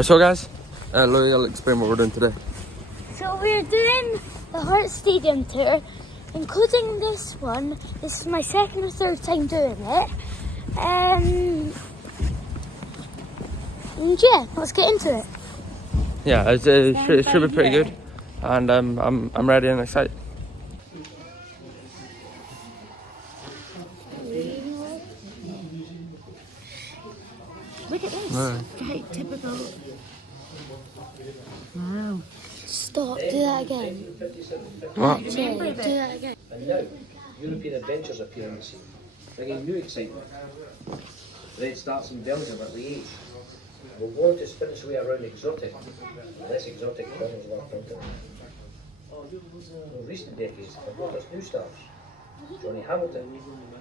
So guys, Louis, I'll explain what we're doing today. So we're doing the Hearts Stadium tour, including this one. This is my second or third time doing it. And yeah, let's get into it. Yeah, it should be pretty good, and I'm ready and excited. Look at this. Right, typical. Wow. Stop, do that again. What? Sorry, do that again. And now, European adventures appear on the scene, bringing new excitement. Red starts in Belgium at Liège. We'll want to spin its way around exotic, less exotic corners of our continent. In recent decades have brought us new stars. Johnny Hamilton,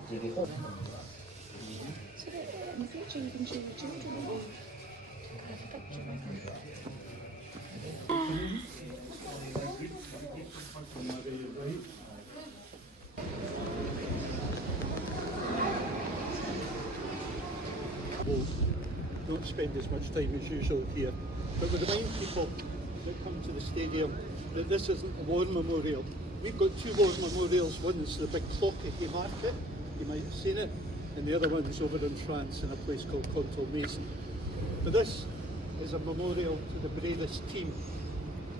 Davy Hope. Don't spend as much time as usual here, but we remind people that come to the stadium that this isn't a war memorial. We've got two war memorials. One is the big clock at Haymarket, you might have seen it, and the other one's over in France in a place called Contalmaison. But this is a memorial to the bravest team.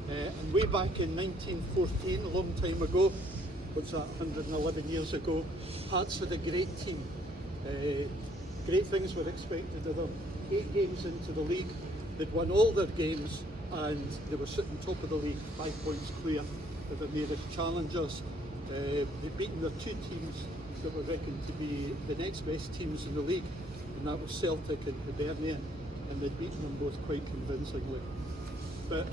And way back in 1914, a long time ago, what's that, 111 years ago, Hearts had a great team. Great things were expected of them. 8 games into the league, they'd won all their games and they were sitting top of the league, 5 points clear of the nearest challengers. They'd beaten their two teams that were reckoned to be the next best teams in the league, and that was Celtic and Hibernian, and they'd beaten them both quite convincingly. But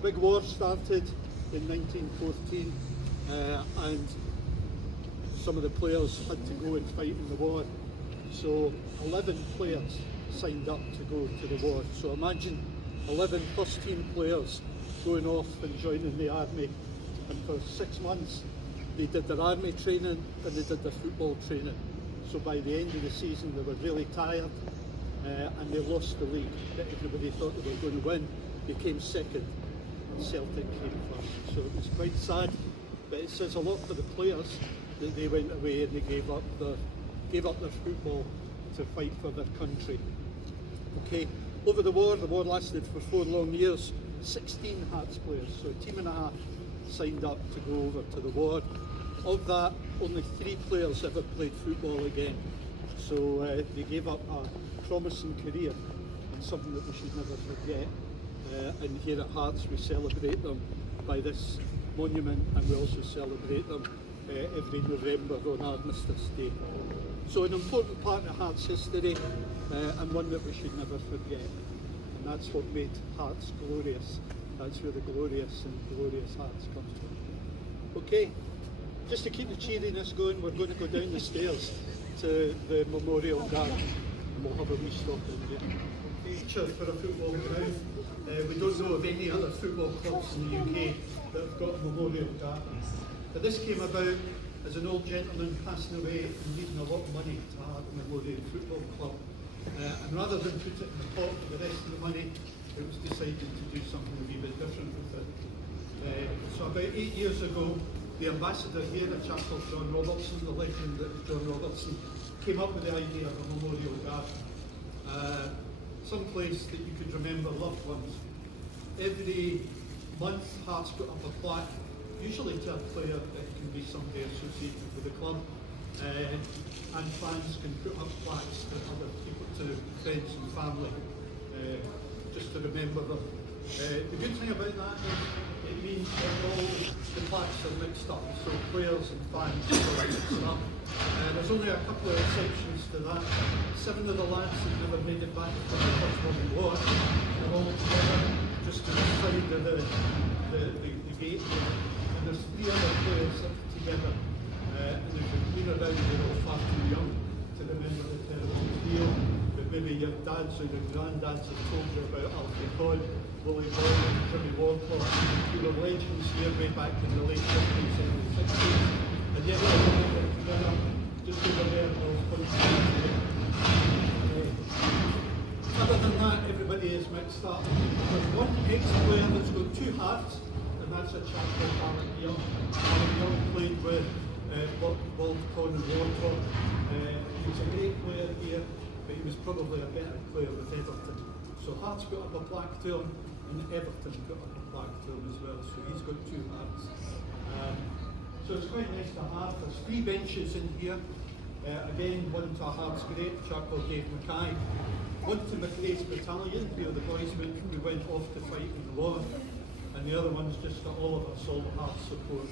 the big war started in 1914 and some of the players had to go and fight in the war. So 11 players signed up to go to the war. So imagine 11 first team players going off and joining the army. And for 6 months they did their army training and they did their football training. So by the end of the season they were really tired and they lost the league that everybody thought they were going to win. They came second and Celtic came first. So it was quite sad, but it says a lot for the players that they went away and they gave up their football to fight for their country. Okay, over the war lasted for 4 long years. 16 Hearts players, so a team and a half, signed up to go over to the war. Of that, only 3 players ever played football again. So they gave up a promising career and something that we should never forget. And here at Hearts we celebrate them by this monument, and we also celebrate them every November on Armistice Day. So an important part of Hearts history and one that we should never forget. And that's what made Hearts glorious. That's where the glorious and glorious Hearts comes from. Okay, just to keep the cheeriness going, we're going to go down the stairs to the Memorial Garden and we'll have a wee stop in there. Feature for a football ground. We don't know of any other football clubs in the UK that have got a Memorial Garden. But this came about as an old gentleman passing away and leaving a lot of money to Heart Memorial Football Club. And rather than put it in the pot for the rest of the money, it was decided to do something a wee bit different with it. So about 8 years ago, the ambassador here, a chap called John Robertson, the legend that John Robertson, came up with the idea of a memorial garden. Some place that you could remember loved ones. Every month, Hearts put up a plaque, usually to a player that can be somebody associated with the club, and fans can put up plaques to other people, to friends and family, just to remember them. The good thing about that is it means that all the plaques are mixed up, so players and fans are mixed up. There's only a couple of exceptions to that. 7 of the lads have never made it back from the First World War. They're all together just to the side of the gate. And there's 3 other players that are together. And if you've been around, you're all far too young to remember the terrible deal. But maybe your dads or your granddads have told you about Alfie Todd, Willie Boyle and Jimmy Wardlaw, who were legends here way back in the late 50s, early 60s. And yet we're all together just over there. Other than that, everybody is mixed up. There's one ex-player that's got two hearts, and that's a chap called Alan Young. Alan Young played with Waldcon and Warthog. He was a great player here, but he was probably a better player with Everton. So Hearts got up a plaque to him, and Everton got up a plaque to him as well. So he's got two hearts. So it's quite nice to have. There's 3 benches in here. Again, one to Hearts great, a chap called Dave Mackay. One to McRae's Battalion, where the boys went off to fight in the war. And the other one's just to all of us, all the Hearts support.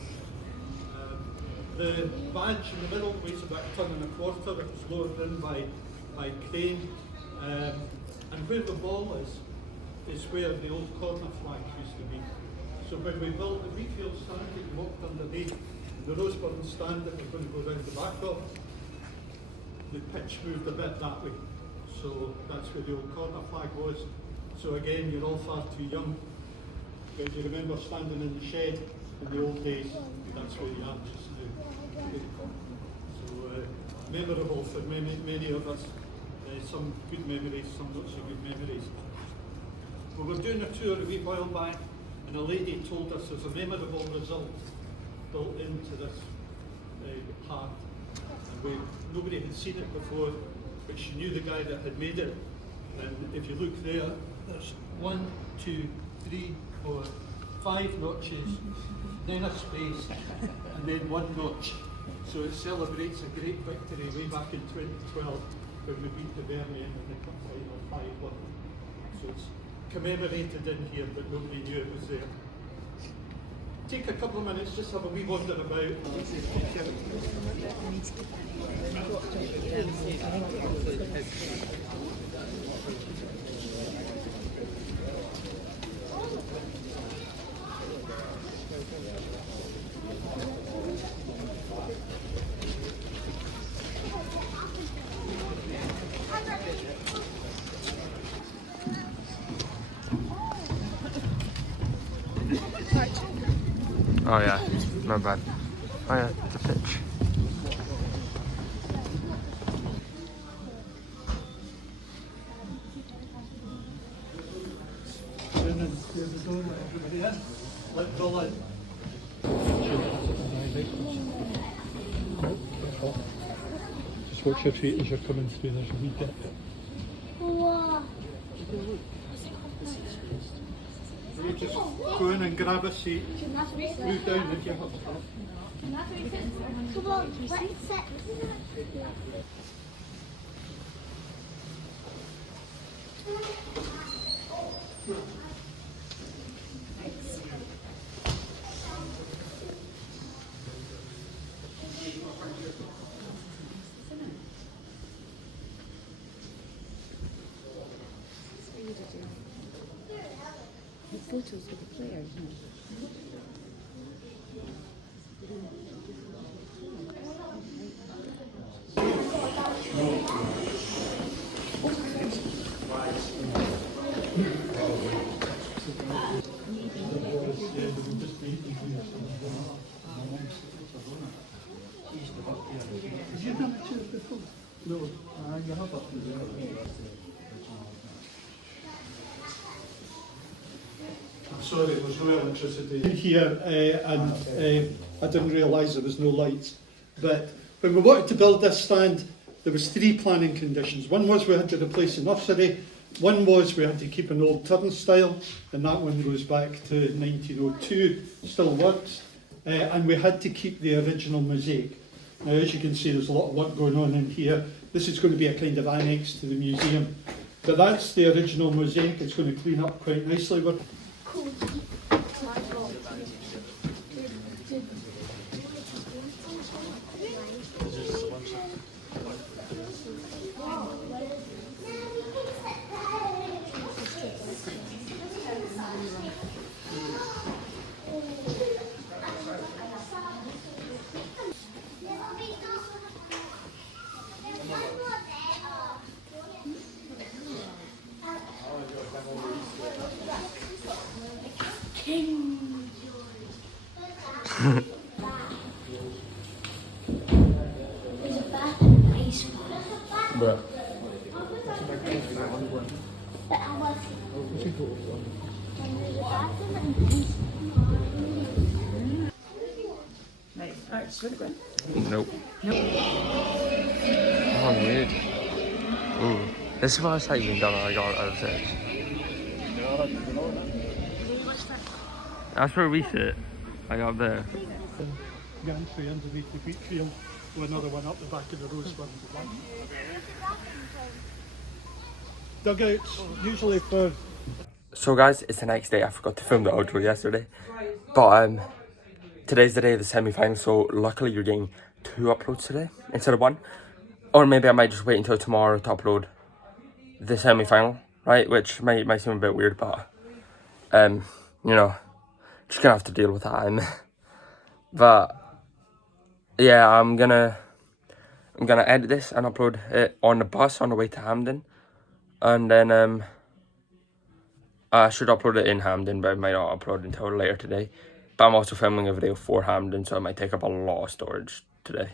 The badge in the middle weighs about 1.25 tons. It was lowered in by crane. And where the ball is where the old corner flag used to be. So when we built the Wheatfield stand that you walked underneath, the Roseburn stand that we're going to go round the back of, the pitch moved a bit that way. So that's where the old corner flag was. So again, you're all far too young. But you remember standing in the shed in the old days, that's where you are just now. So memorable for many of us. Some good memories, some not so good memories. We were doing a tour a wee while back, and a lady told us there's a memorable result built into this heart. And nobody had seen it before, but she knew the guy that had made it. And if you look there, there's 1, 2, 3, 4, 5 notches, then a space, and then 1 notch. So it celebrates a great victory way back in 2012 when we beat the Birmingham in the cup final 5-1. So it's commemorated in here, but nobody knew it was there. Take a couple of minutes, just have a wee wander about. Oh yeah, not bad. Oh yeah, the pitch. Let Bill in. Just watch your feet as you're coming through. There's a wee dip. Wow. You just go in and grab a seat. Move down if you have to. Come on, let's sit. The photos with the players, no? No, you have up I'm sorry, there's no electricity in here, and I didn't realise there was no lights. But when we wanted to build this stand, there was 3 planning conditions. One was we had to replace the nursery. One was we had to keep an old turnstile, and that one goes back to 1902, still works. And we had to keep the original mosaic. Now, as you can see, there's a lot of work going on in here. This is going to be a kind of annex to the museum. But that's the original mosaic. It's going to clean up quite nicely. There's a bath and an ice bath. Bruh. But I was Right, alright, really good. Nope. Oh, weird. Ooh. This is what I was typing down I got out of this. That's where we sit. I got there. Gantry underneath the wheat field, with another one up the back of the Rosebud. Dugouts, usually for... So guys, it's the next day. I forgot to film the outro yesterday. But today's the day of the semi-final, so luckily you're getting 2 uploads today instead of 1. Or maybe I might just wait until tomorrow to upload the semi-final, right? Which might seem a bit weird, but you know, just gonna have to deal with that. But yeah, I'm gonna edit this and upload it on the bus on the way to Hampden, and then I should upload it in Hampden, but I might not upload until later today. But I'm also filming a video for Hampden, so it might take up a lot of storage today.